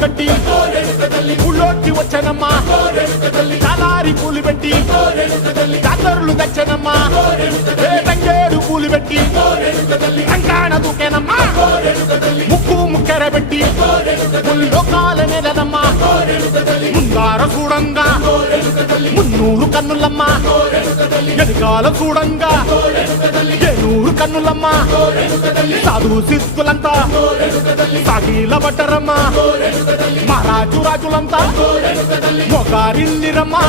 కట్టి ఊళ్ళోకి వచ్చానమ్మా చాలారి పూలు పెట్టి జాతరులు తెచ్చానమ్మా తంగేడు పూలు పెట్టి రంగాణ దూకేనమ్మా ముక్కు ముక్కెర పెట్టి ముల్లోకాల నెలనమ్మా ముందార చూడంగా మున్నూరు కన్నులమ్మా ఎనకాల చూడంగా ఏనూరు కన్నులమ్మా సాధు సిద్ధులంతా సాగిల పట్టరమ్మా మహారాజు రాజులంతా మొగారిల్లిరమ్మా